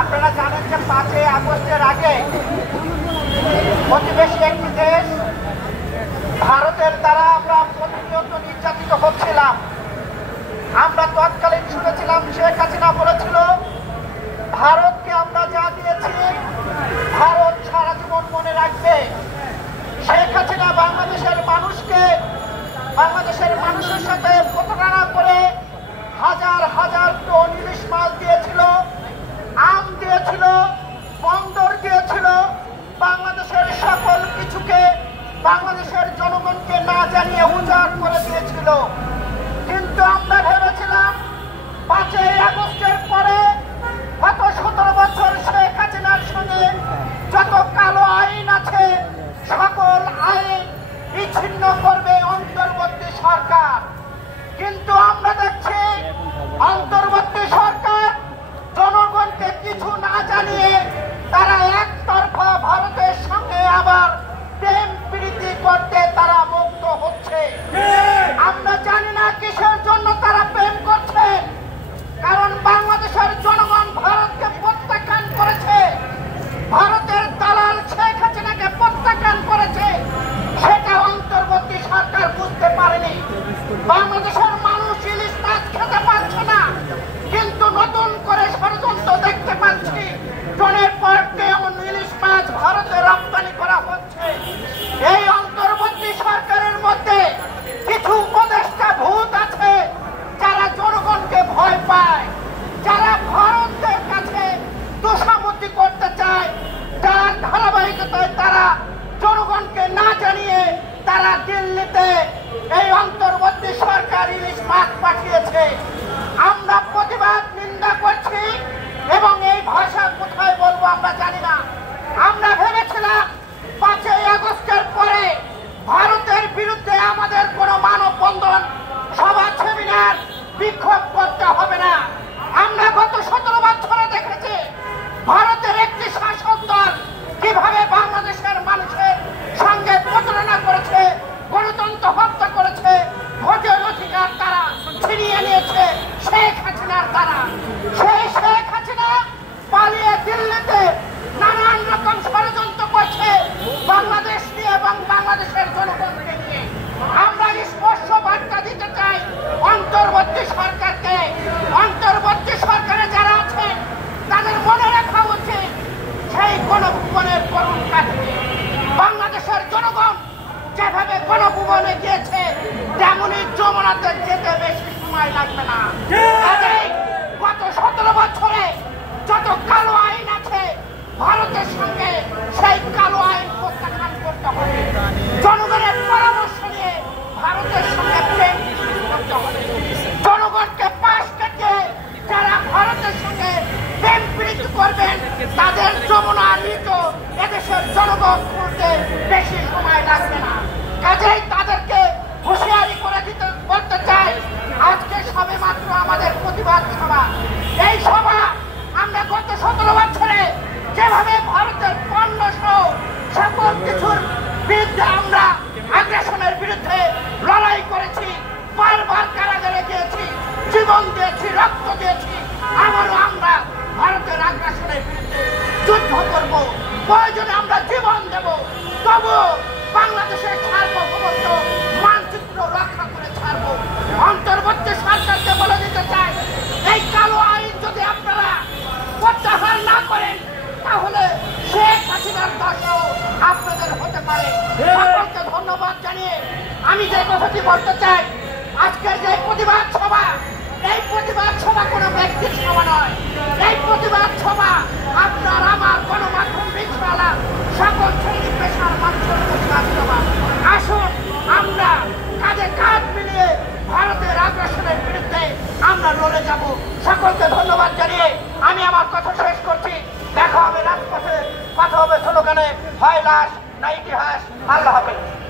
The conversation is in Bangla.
আপনারা জানেন যে 5ই আগস্টের আগে প্রতিবেশী একটি দেশ ভারতের দ্বারা আমরা প্রতিনিয়ত নির্যাতিত হচ্ছিলাম। আমরা তৎকালীন শুনেছিলাম শেখ হাসিনা বলেছিল, ভারতকে আমরা যা দিয়েছি ভারত সারা জীবন মনে রাখবে। শেখ হাসিনা বাংলাদেশের মানুষের সাথে প্রতারণা করে হাজার হাজার টন ইলিশ মাছ দিয়েছিল, আম দিয়েছিল, বন্দর দিয়েছিল, বাংলাদেশের সকল কিছুকে বাংলাদেশের জনগণকে না জানিয়ে উজাড় করে দিয়েছিল। কিন্তু আমরা ভেবেছিলাম 5ই আগস্টের পরে গত 17 বছর শেখ হাসিনার সঙ্গে যত কালো আইন আছে সকল আইন বিচ্ছিন্ন করবে অন্তর্বর্তী সরকার। কিন্তু আমরা দেখছি অন্তর্বর্তী সরকার জনগণকে কিছু না জানিয়ে তারা একতরফা ভারতের সঙ্গে আবার প্রেম প্রীতি করতে তারা মুক্ত হচ্ছে। আমরা জানি না কিসের জন্য তারা প্রেম করছে, কারণ বাংলাদেশের জনগণ ভারতকে প্রত্যাখ্যান করেছে, ভারতের দালাল শেখ হাসিনাকে প্রত্যাখ্যান করেছে। সেটা অন্তর্বর্তী সরকার বুঝতে পারেনি। বাংলাদেশের মানুষ ইলিশ মাছ খেতে পারছে না, কিন্তু নতুন করে ষড়যন্ত্র দেখতে পাচ্ছি। টনের পর টন ইলিশ মাছ ভারতে রপ্তানি করা হচ্ছে। এই অন্তর্বর্তী সরকারের মধ্যে কিছু উপদেষ্টা ভূত আছে যারা জনগণকে ভয় পায়, যারা ভারতের কাছে তোষামতি করতে চায়, যার ধারাবাহিকতায় তারা জনগণকে না জানিয়ে তারা দিল্লিতে এই অন্তর্বর্তী সরকার ইলিশ মাছ পাঠিয়েছে। আমরা প্রতিবাদ নিন্দা করছি এবং এই ভাষা কোথায় বলবো আমরা জানি না। আমরা ভেবেছিলাম 5ই আগস্টের পরে ভারতের বিরুদ্ধে আমাদের কোনো মানববন্ধন, সভা, সেমিনার, বিক্ষোভ করতে হবে না। আমরা গত 17 বছরে দেখেছি ভারতের একটি শাসক দল কিভাবে বাংলাদেশের মানুষের সঙ্গে প্রতারণা করেছে, গণতন্ত্র হত্যা করেছে, ভোটের অধিকার তারা ছিনিয়ে নিয়েছে শেখ হাসিনার দ্বারা। সেই শেখ হাসিনা পালিয়ে দিল্লিতে নানান রকম ষড়যন্ত্র করছে বাংলাদেশ নিয়ে এবং বাংলাদেশের জনগণকে নিয়ে। আমরা স্পষ্ট বার্তা দিতে চাই অন্তর্বর্তী সরকারকে, অন্তর্বর্তী সরকারে যারা আছেন তাদের মনে রাখা উচিত সেই গণভবনের করুণ কাহিনী। বাংলাদেশের জনগণ যেভাবে গণভবনে গিয়েছে তেমনই যমুনাতে যেতে বেশি সময় লাগবে না। কাজেই গত 17 বছরে যত কালো আইন আছে ভারতের সঙ্গে সেই কালো আইন প্রত্যাখ্যান করতে হবে। জনগণের পরামর্শ নিয়ে ভারতের সঙ্গে প্রেম করতে হবে। জনগণকে পাশ কাটিয়ে যারা ভারতের সঙ্গে প্রেম প্রীতি করবেন তাদের যমুনা নিত এদেশের জনগণ খুলতে বেশি সময় লাগবে না। কাজেই তাদেরকে হুঁশিয়ারি করে বলতে চাই, আজকে সবে মাত্র আমাদের প্রতিবাদ সভা। এই সভা আমরা গত 17 বছরে যেভাবে ভারতের পণ্য সহ সকল কিছুর বিরুদ্ধে আমরা আগ্রাসনের বিরুদ্ধে লড়াই করেছি, বারবার কারাগারে গিয়েছি, জীবন দিয়েছি, রক্ত দিয়েছি, আবারও আমরা ভারতের আগ্রাসনের বিরুদ্ধে যুদ্ধ করব। প্রয়োজনে আমরা জীবন দেব, তবু বাংলাদেশের সার্বভৌমত্ব মানচিত্র রক্ষা করে ছাড়ব। অন্তর্বর্তী সরকারকে বলে দিতে চাই, এই কালো আইন যদি আপনারা প্রত্যাহার না করেন তাহলে শেখ হাসিনার দশাও আপনাদের হতে পারে। সকলকে ধন্যবাদ জানিয়ে আমি যে কথাটি বলতে চাই, আজকের যে প্রতিবাদ সভা, এই প্রতিবাদ সভা কোনো ব্যক্তির সভা নয়। এই প্রতিবাদ সভা আপনার আমার গণমাধ্যম বিশ্বলা সকল শ্রেণী পেশার মানুষের প্রতিবাদ সভা। আসুন আমরা কাঁধে কাঁধ মিলিয়ে ভারতের আগ্রাসনের বিরুদ্ধে আমরা লড়ে যাব। সকলকে ধন্যবাদ জানিয়ে আমি আমার কথা শেষ করছি। দেখা হবে রাজপথে, কথা হবে স্লোগানে, হয় লাশ না ইতিহাস। আল্লাহ হাফেজ।